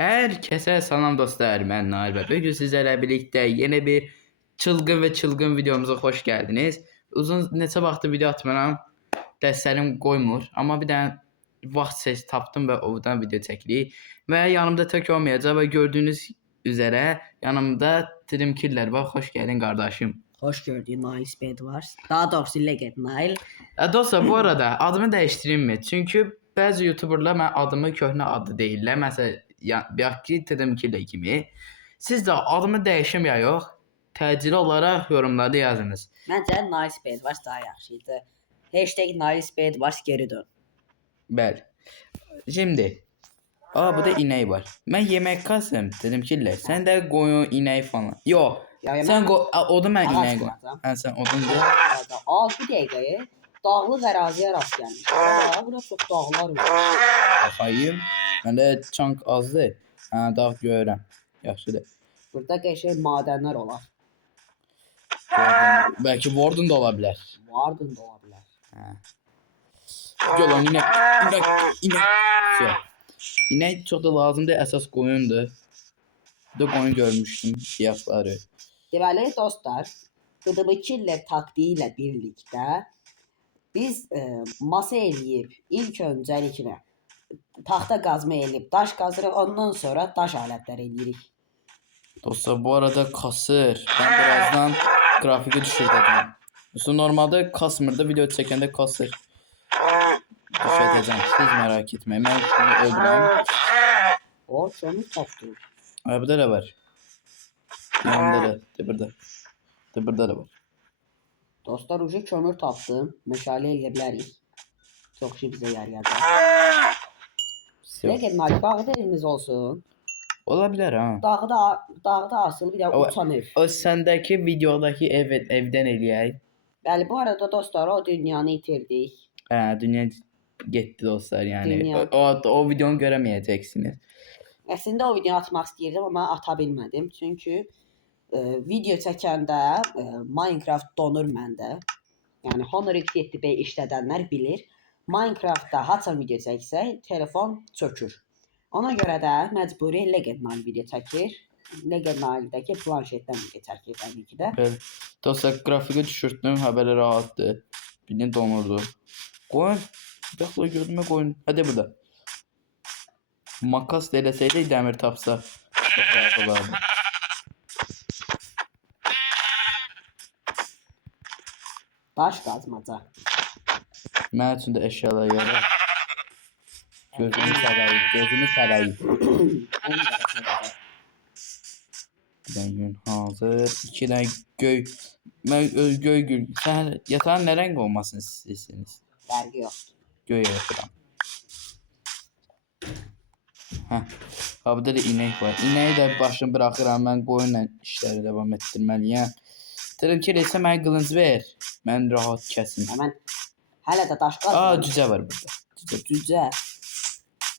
Herkese selam dostlar, ben Nail ve bugün sizlerle birlikte yeni bir çılgın ve çılgın videomuza hoş geldiniz. Uzun neçə vaxtdır video atmıram, dərslərim qoymur, amma bir dənə vaxt tapdım və oradan video çəkirik. Və yanımda tək olmayacaq və gördüyünüz üzere yanımda Dream Killer var. Hoş geldin kardeşim. Hoş gördük, Nail Spade var. Daha doğrusu Legend Nail. Dostlar bu arada adımı değiştireyim mi? Çünkü bazı YouTuberlar mən adımı köhnə adı deyirlər. Məsələn, bir ki Dream Killer kimi. Siz də adımı dəyişim ya yox, təcili olaraq yorumlarda yazınız. Məncə Nail Spade var daha yaxşıydı. Hashtag Nail Spade var geri dön. Bəli. Şimdi bu da inek var. Mən yemək kasım dedim Killer. Sən də qoyun, inek falan. Yox. Sən odun mən inek qoy. Sən odun qoy. Az bir dəqiqəyə dağlıq əraziyə rast gəlmiş. Burada çox dağlar var. Baxayım. Məndə chunk azdır. Dağ görürəm. Yaxşıdır. Burada qəşəng madənlər olar. Belki Warden da ola bilər. Warden da ola bilər. Gel lan inek. İnek çok da lazımdır, əsas qoyundur. Bir də qoyun görmüşdüm, siyahları. Deməli dostlar, Dıdıbı Killer taktiği ilə birlikdə biz masa eləyib ilk öncəliklə taxta qazma eləyib daş qazırıq, ondan sonra daş alətləri eləyirik. Dostlar bu arada kasır. Ben birazdan grafiki düşürdüm. Normalde kasmırdı, video çekende kasır. Düşüreceğim, siz merak etmeyin. Ben şunu öldüreyim. O kömür tapdı. Burada da var. Yanında da. Burada da var. Dostlar ucu kömür tapdım. Meşale eləyə bilərik. Çox şey bizə yarayacaq. Legend Nail bağda evimiz olsun. Olabilir ha. Dağda asılı bir de uçan ev. O sendeki videodaki evden eləyək. Bəli, bu arada dostlar o dünyanı itirdik. Dünya gitti dostlar yani. Dünya. O videonu göremeyeceksiniz. Əslində o videonu atmaq istəyirdim amma ata bilmədim. Çünki video çəkəndə Minecraft donur məndə. Yəni Honor X7B işlədənlər bilir. Minecraftda haçan video çəksək telefon çökür. Ona görə də məcburi Legend Nail video çəkir. Legend Nail'dəki planşetdən video çəkir təbii ki də. Evet. Dostlar grafiki düşürttüm, haberler rahattı. Bilin donurdu. Koyun. Dakla gözüme koyun. Hadi burada. Makas deleseydi demir tapsa. Çok rahat olardı. Daş qazmaca. Mən üçün də eşyalar yarar. Gözünü seveyim. Bir tane gün hazır. 2 tane göy. Ben göy gül. Sen yatağın ne renk olmasını istiyorsunuz? Fərqi yoxdur. Göy yatıram. Burada da inek var. İneği de başını bırakıram. Ben qoyunla işləri devam etdirməliyəm. Dedim ki, resə mənə qılınc ver. Mən rahat kəsim. Hemen hələ də daş qazmaca. Cücə var burada. Cücə.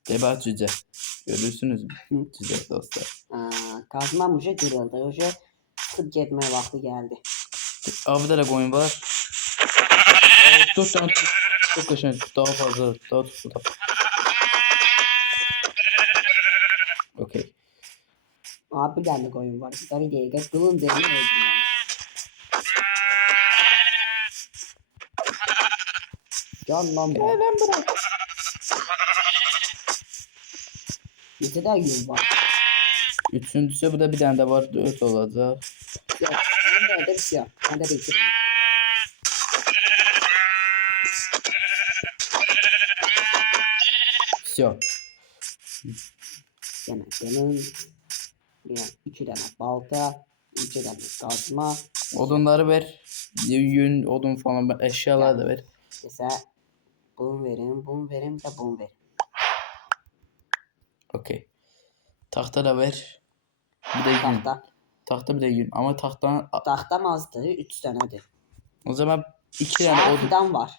Deba cücə. Görürsünüz mü? Cücə dostlar. Kazmam ucu qırıldı. Ucu çıxıb getməyə vaxtı gəldi. Burada da qoyun var. 4 tane çok qəşəng. Daha fazla. Daha tuttu. Okey. Bir dənə qoyun var. Bir dəqiqə qılın deyil öldürməm. Gel lan bura. Gel lan bura. Bizdə də yol var. Üçüncüsü bu da bir tane de var. 4 olacak. Yok. Məndə də bir şey. Məndə də iki. Все. Yəni benim 2 dənə balta, 2 dənə qazma. Odunları ver. Yün, odun falan eşyalar da ver. Desə bunu verim, bunu verim və bunu verim. Okey. Tahta da ver. Bir de yün. Taxta. Tahta bir de yün. Ama Taxtam azdır, 3 dənədir. o zaman 2 tane odun. Fidan var.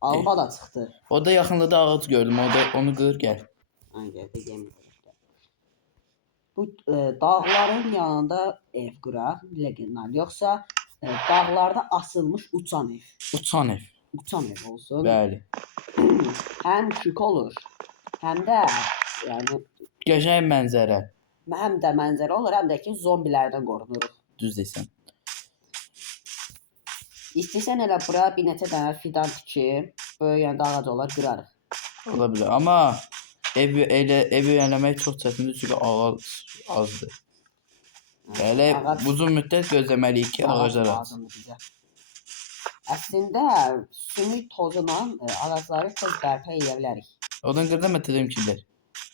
Alba da çıxdı. O da yakınlıkta ağaç gördüm. Onu kır gel. Gəldi yemin. Bu dağların yanında ev quraq, Legend Nail. Yoxsa dağlarda asılmış uçan ev. Uçan ev. Uçan ev olsun. Bəli. Həm şük olur, həm də Yəni Qəşəng mənzərə. həm də mənzərə olur, həm də ki zombilərdən qorunuruq. Düz desən. İstəsən elə bura bir neçə dənə fidan tikib, böyüyəndə ağac olar, qırarıq. Ola bilər. Amma ev eləmək çox çətindir çünki ağac azdır. Belə Ağac- uzun müddət gözləməliyik ki, ağaclar az. lazımdır bizə. Əslində sümük tozuna ağacları tez bərpa edə bilərik. Odan qırdım mı dedim kidir.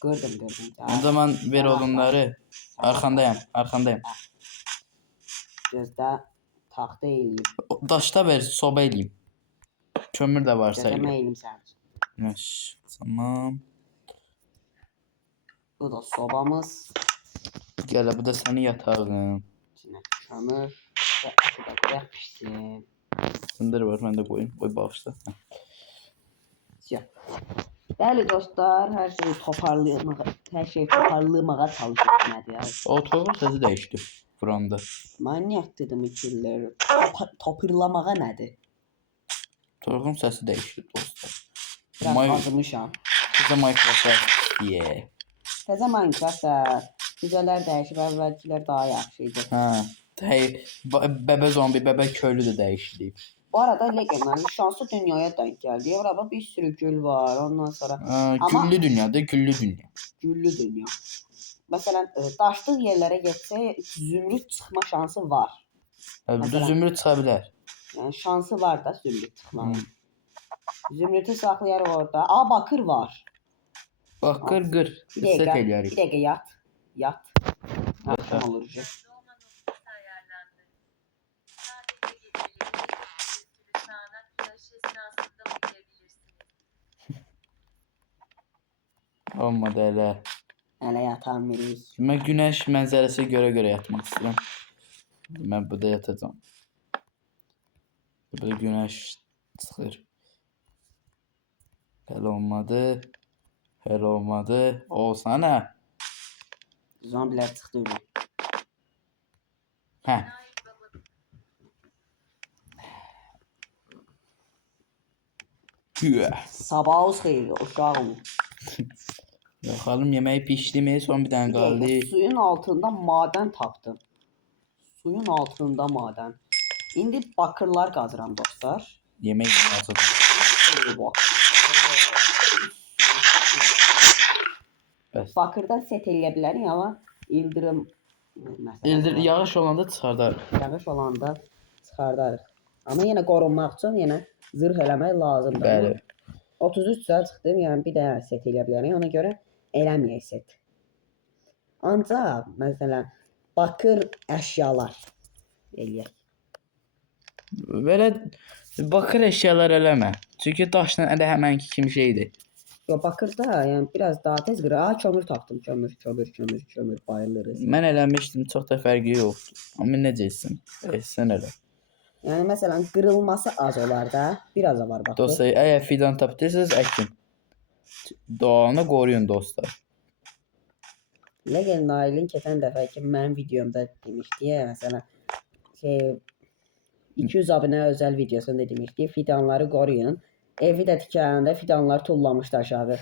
Gördüm. O zaman ver odunları. Arxandayım. Gözdə taxta eləyib. Daşda ver, soba eləyim. Kömür də varsa Gözləmə elə. eləyim sənin üçün. Tamam. Bu da sobamız. Gələ, bu da sənin yatağın. İçinə kömür və əti də qoyaq pişsin. Sındır var, mən də qoyayım. Qoy bağışla. Bəli dostlar, hər şeyi toparlamağa çalışırıq. O toyuq səsi dəyişdi. Vuranda. Manyak dedim ikilləri. Topırlamağa nədir? Toyuğun səsi dəyişdi dostlar. Biraz May- azmışam. Bizə Minecraft yeah. Təzə Minecraft da güzələr dəyişib, əvvəlkilər daha yaxşı idi. Hə. Bəbə zombi, bəbə köylü də dəyişdi. Bu arada Legendary şanslı dünyaya denk gəldi. Burada bir sürü gül var. Ondan sonra Güllü dünyadır, güllü dünya. güllü dünya. Məsələn, daşlıq yerlərə getsək zümrüd çıxma şansı var. Burada zümrüd çıxa bilər. Yəni şansı var da zümrüd çıxmağın. Zümrüdü saxlayarıq orada. Aa, bakır var. Bax, qır. Bir İstək dəqiqə, eləyərik. bir dəqiqə yat. Akşam olur. Olmadı elə. Hələ yatan veririk. Mən günəş mənzərəsi görə yatmaq istəyirəm. Mən burada yatacağam. Burada günəş çıxır. Hələ olmadı. Olsana. Zombilər çıxdı ürək. Hə. Güya. Sabahınız xeyir uşağım. Baxalım yeməyi pişdi mi? Son bir dənə Bir qaldı. dəqiqə, suyun altında madən tapdım. Suyun altında madən. İndi bakırlar qazıram dostlar. Yemək lazım. Bak. Bəs. Bakırdan set eləyə bilərik amma ildırım məsələn Yağış olanda çıxardar. yağış olanda çıxardarıq. Amma yenə qorunmaq üçün yenə zırh eləmək lazımdır. Bəli. 33 saat çıxdım, yəni bir dənə set eləyə bilərik. Ona görə eləməyək set. Ancaq məsələn bakır əşyalar eləyək. Belə bakır əşyalar eləmə. Çünki daşla elə həmənki kimi şeydir. Yo, bakırda yəni biraz daha tez qırır. Aa, kömür tapdım. Kömür bayılırız. Mən eləmişdim, çox da fərqi yoxdur. Amma necə etsin? Sən elə. Yəni məsələn qırılması az olar da, biraz da var bakır. Dostlar, əgər fidan tapdıysanız əkin. Doğanı qoruyun dostlar. Legendary'nin keçən dəfəki mənim videomda demişdi, məsələn 200 abunə özəl videosunda demişdi, fidanları qoruyun. Evi də tikəndə fidanları tullamışdı aşağı.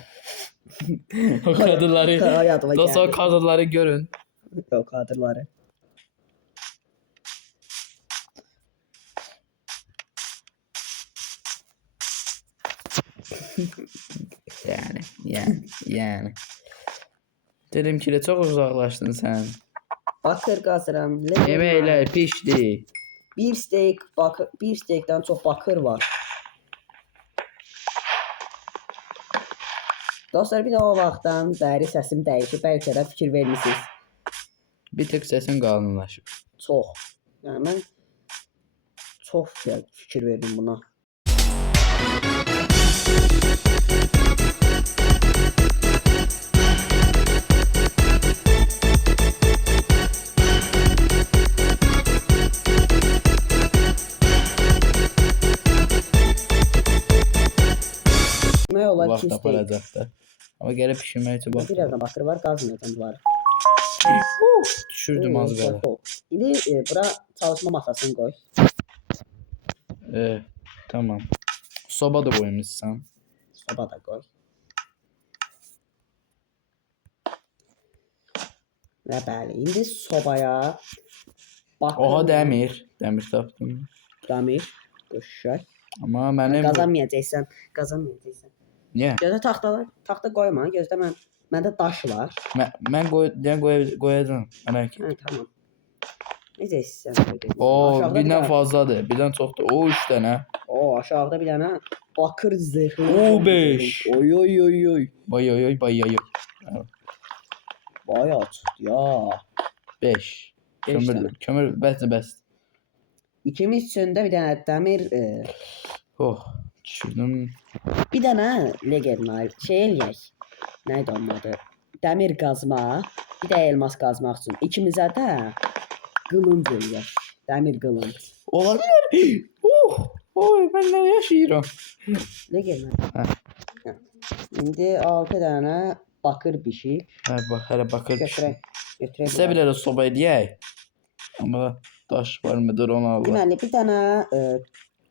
O kadınları, Yadıma dostlar gəldi. kadınları görün. O kadrları. Yani. Dedim ki, çox uzaqlaşdın sən. Bakır qazıram. Yeməklər pişdi. Bir steakdən çox bakır var. Dostlar, bir də o vaxtdan bəri səsim dəyişib, bəlkə də fikir vermisiniz. Bir tık səsin qalınlaşıb. Çox. Yəni mən çox fikir verdim buna. Demək olar Vaxt ki, steak. aparacaq da. Amma gəlib pişirmək üçün bax. Biraz da bakır var, qazmayacağım bunları. Düşürdüm az qala. İndi bura çalışma masasını qoy. Tamam. Soba da qoymuşsan. Soba da qoy. Və bəli, indi sobaya bakır. Oha dəmir. Dəmir tapdım. Dəmir. Döşək. Amma mənim Qazanmayacaqsan. niyə? Gözdə taxta qoyma. Gözdə məndə daş var. Mən qoyacağam. Merak etme. Hə, tamam. Necə istəyirsən? Oo, birdən fazladır. Birdən çoxdur. O 3 dənə. O aşağıda bir dənə bakır zırhlı. O 5. Oy oy oy oy. Bay. Bayağı çıxdı ya. 5. Beş dənə. Kömür bəs. İkimiz üçün də bir dənə dəmir, Oh, düşürdüm. bir dənə Legendary şey eləyək. Nəydi onun adı? Dəmir qazma, bir də elmas qazmaq üçün. İkimizə də qılınc eləyək. Dəmir qılınc. Olabilir. Oy, ben ne yaşıyorum? Legendary. Hə. İndi 6 dənə bakır bişik. Hə, bax, hələ bakır. Götürək. Sizə bilərək soba edəyək. Amma daş var mıdır onu Allah. Deməli bir dənə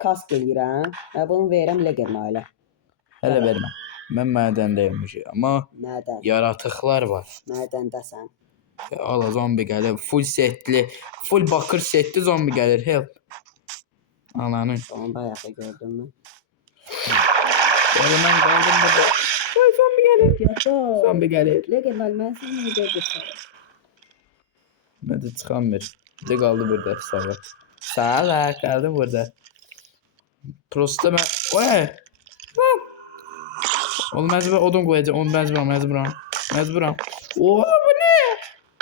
kask eləyirəm və bunu verirəm Legendary. Hələ vermə. Mən mədəndəymişim. Amma Nədən? yaratıqlar var. Nədəndəsən? Ala zombi gəlir. Full setli. Full bakır setli zombi gəlir. Help. Ananın. Tamam bayağı gördün mü? Oğlum mən qaldım burada. Ay zombi gəlir. Yato. Zombi gəlir. Legendary mən səni necə edirsən? Mədə çıxamır. Bir də qaldı burada Savat. Savat qaldı burada. Prosta mən... O nə? Oğlum məcbur odun qoyacaq. Onu məcburam. Oha bu nə?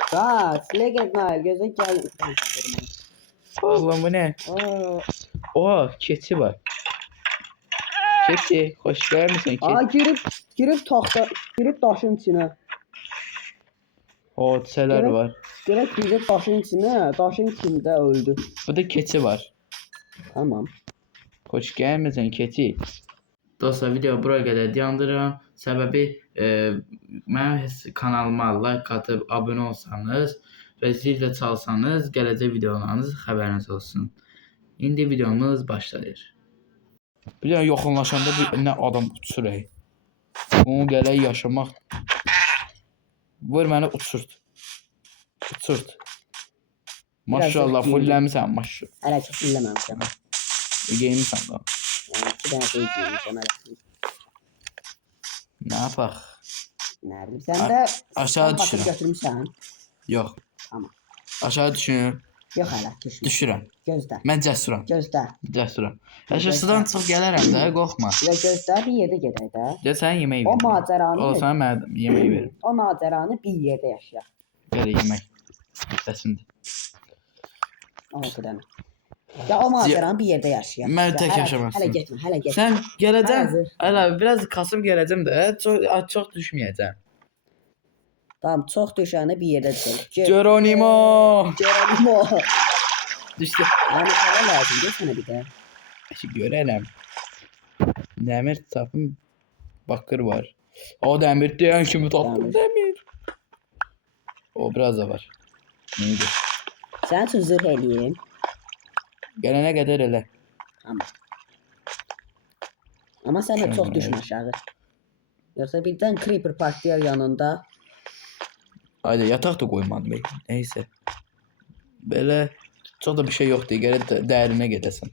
Kaç Legendary gözə gəl. Oğlum bu nə? Aa, Oha keçi var. Keçi. Xoş gəlmisən keçi. girib daşın içinə. O çələr Evet. var. Girib daşın içinə, daşın içində öldü. Burada keçi var. Tamam. Xoş gəlmisən keçi. Dostlar video buraya qədər dayandıram. Səbəbi mənim kanalıma like atıb abunə olsanız və zil də çalsanız gələcək videolarınız xəbəriniz olsun. İndi videomuz başlayır. Bir dənə yaxınlaşanda bir nə adam uçur ey. Onu gələk yaşamaq. Vur məni uçurt. Maşallah fulləmisən maşallah. Hələ ki bilməmişəm. Geyinmisən da. Bir dənə şey giymişəm hələ. Nə yapaq? Nə bilim, sən də Aşağı bakır düşürəm. götürmüsən. Yox. Tamam. Aşağı düşürəm. Yox hələ, düşmür. Düşürəm. Gözlə. Mən cəsuram. Gözlə. Cəsuram. Aşağıdan çıx gələrəm də, qorxma. Ya gözlə bir yerdə gedək də. Gəl sənin yeməyi O verim. macəranı, O sana mən yeməyi verim. o macəranı bir yerdə yaşayaq. Gəl yemək. Bəsindir. O qədər. Ya o macəranı bir yerdə yaşayaq. Mən tək Hələ- yaşamazsın. Hələ getmə, hələ getmə. Sən gələcəm. Hazır. Hələ biraz kasıb gələcəm də, çox düşməyəcəm. Tamam, çox düşəndə bir yerdə düşək. Geronimo. Geronimo. Düşdü. Yəni hələ lazımdır sənə bir də. Görərəm. Dəmir tapım bakır var. O dəmir deyən kimi tapdım dəmir. O biraz da var. Neydi? Sənin üçün zırh eləyim. Gələnə qədər elə. Tamam. Amma sən də çox Tamam, düşmə aşağı. Yoxsa birdən creeper partlayar yanında. Haydi yatak da koymadım. Neyse. Böyle çok da bir şey yok diye gerek değerine gidesin.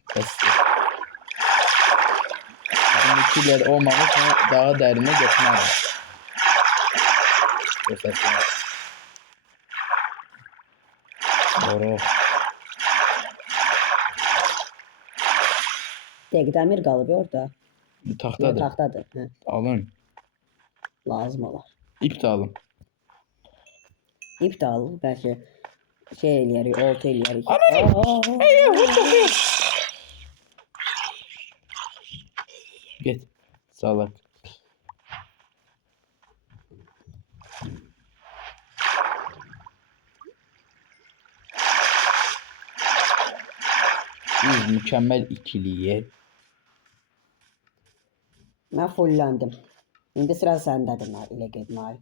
Bizimkiler olmamış daha değerine getirmem. Doğru. Dəqiq dəmir qalıb ya orada. Taxtadır. Taxtadır. Hə, Alın. lazım olar. İp de alın. İp də al, bəlkə şey eləyərik, olta eləyərik. Git. Salak. Biz mükemmel ikiliye. Mən fulləndim. İndi sıra səndədir, ilə getmək.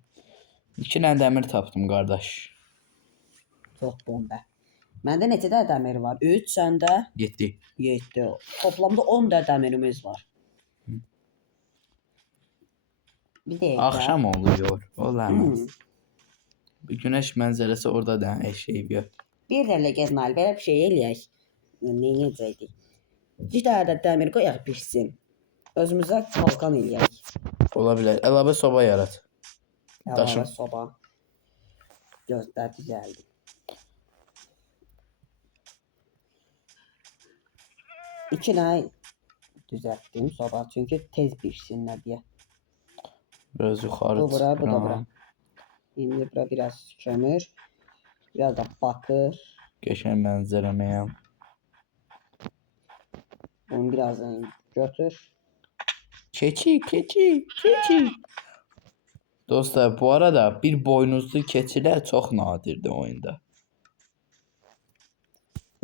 2 dənə dəmir tapdım qardaş. Çox bomba. Məndə neçə də dəmir var? 3, səndə 7. 7. Toplamda 10 da dəmirimiz var. Bir dəqiqə. Axşam oluyor. Olamaz. Güneş mənzərəsi orada da eşeği gör. Bir də legional belə bir şey eləyək. Nə edəcəkdik? Bir dənə də dəmir qoyaq pişsin. Özümüzə kalkan eləyək. Ola bilər. Əlavə soba yarat. Əlavə Daşım. soba. Gözlər düzəldi. İki dənə düzəltdim soba. Çünki tez pişsinlər deyə. Biraz yuxarı Bu bura, bu da çıxıram. bura. İndi bura biraz kömür. Biraz da bakır. Qəşəng mənzərəməyəm. Bunu birazdan götür. Keçi. Dostlar, bu arada bir boynuzlu keçilər çox nadirdir oyunda.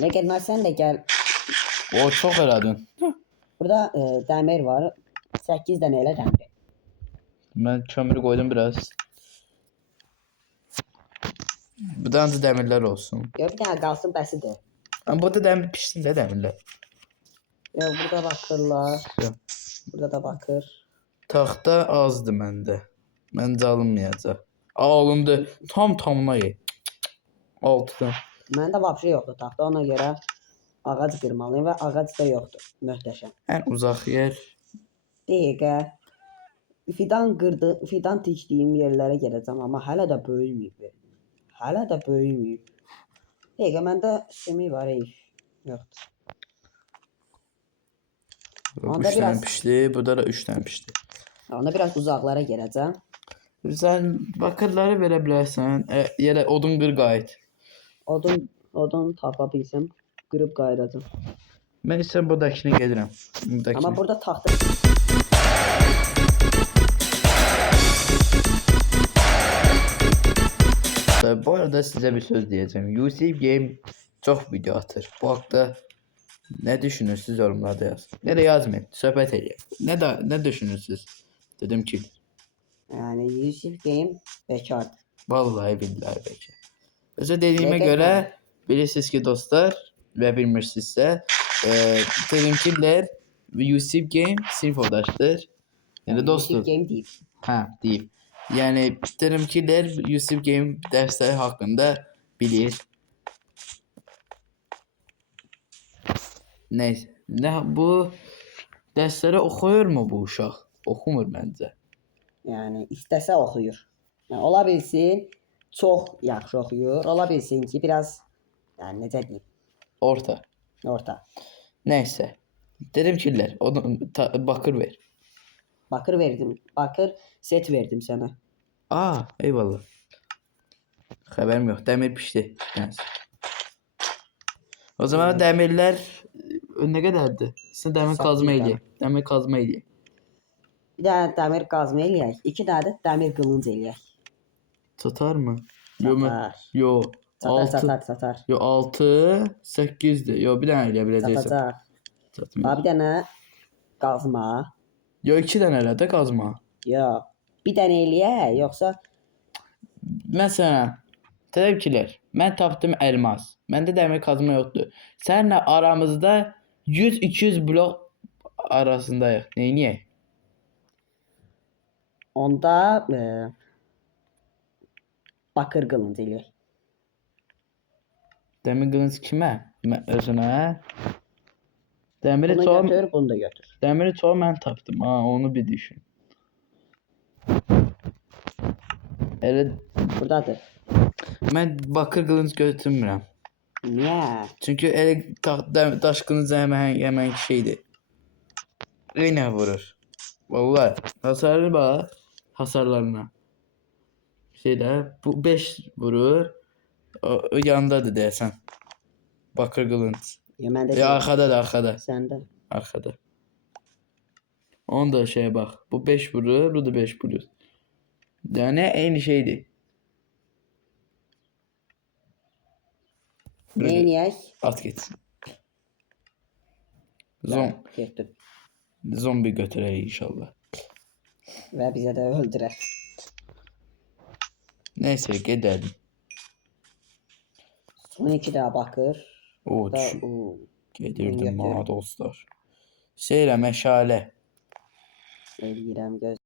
Legional sən də gəl. O çox elədin. Burada dəmir var. 8 dənə elə dəmir. Mən kömürü qoydum biraz. Bu da ancaq dəmirlər olsun. Yox, bir dənə qalsın bəsidir. Amma burada dəmir pişsin də dəmirlər. Yox, burada bakırlar. Yox. Burada da bakır. Taxta azdır məndə. Məncə alınmayacaq. Alındı. Tamına ye. 6-dan. Məndə vapşı yoxdur taxta. Ona görə ağac qırmalıyım və ağac da yoxdur. Möhtəşəm. Ən uzaq yer. Dəqiqə. Fidan tikdiyim yerlərə gələcəm, amma hələ də böyüməyib. Hələ də böyüməyib. Dəqiqə, məndə sümük var, yoxdur. Onda 3 biraz- dənə pişdi. Burada da 3 dənə pişdi. Onda biraz uzaqlara gələcəm. Sən bakırları verə bilərsən. Yerə odun qır qayıt. Odun tapa bilsəm, qırıb qayıdacam. Mən isə buradakini gedirəm. Buradakini. Amma burada taxta Bu arada size bir söz diyeceğim. Yusuf Game çok video atır. Bu hafta ne düşünürsünüz yorumlarda yazın. Ya da yazmayın. Söhbət edin. Ne düşünürsünüz? Dedim ki yəni Yusuf Game bekardır. vallahi billahi belki. Özü dediğime Peki. göre bilirsiniz ki dostlar ve bilmirsinizsə dedim ki Yusuf Game sinfodaşdır. Yani dostum. Yusuf Game deyib. Ha deyip. Yani derim ki Yusuf Game dersleri hakkında bilir. Neyse. Bu dersleri okuyor mu bu uşaq? Okumur bence. Yəni istəsə oxuyur. Yəni ola bilsin çox yaxşı oxuyur. Ola bilsin ki biraz yəni necə deyim, Orta. orta. Neyse. Dedim ki bakır ver. Bakır verdim. Bakır set verdim sənə. Aa eyvallah. Haberim yok. Demir pişti. Neyse. O zaman demirler ne kadardı? Sen demir Satayım kazma ben. eləyək. Demir kazma eləyək. Bir dənə dəmir qazma eləyək. 2 dənə də dəmir qılınc eləyək. Satar mı? Yo mu? Satar. Yo. Satar. Yo 6 8'di. Yo bir tane elə biləcəksən. Satacaq. Satmıyor. Bir dənə qazma. Yo 2 dənə elə də qazma. Yox. Bir dənə eləyək, yoxsa Məsələn, təbii mən tapdım elmas. Məndə dəmir kazma yoxdur. Səninlə aramızda 100-200 blok arasındayıq. Neyniyək? onda bakır qılınc eləyək. Dəmir qılınc kimə? Özünə. Dəmiri Bunu çoğu, götür, bunu da götür. dəmiri çoğu mən tapdım. Ha, onu bir düşün. Elə Buradadır. mən bakır qılınc götürmürəm. Niyə? Çünki elə daş qılınc həmən şeydir. Eynə vurur. Vallahi hasarlı bax. Hasarlarına. Şeydə bu 5 vurur. O yandadır deyəsən. Bakır qılınc. Ya məndə Ya arkada. Səndə. Arkada. Onu da şeye bak. Bu 5 vurur, bu da 5 vurur. Yani aynı şeydi. Neyniyək? At gitsin. Getdir. Zombi götürək inşallah. Və bizə də öldürər. Neyse gidelim. Son 2 daha bakır. O Da, gedirdim Götür. ha dostlar. Şeylə məşale. eləyirəm göz.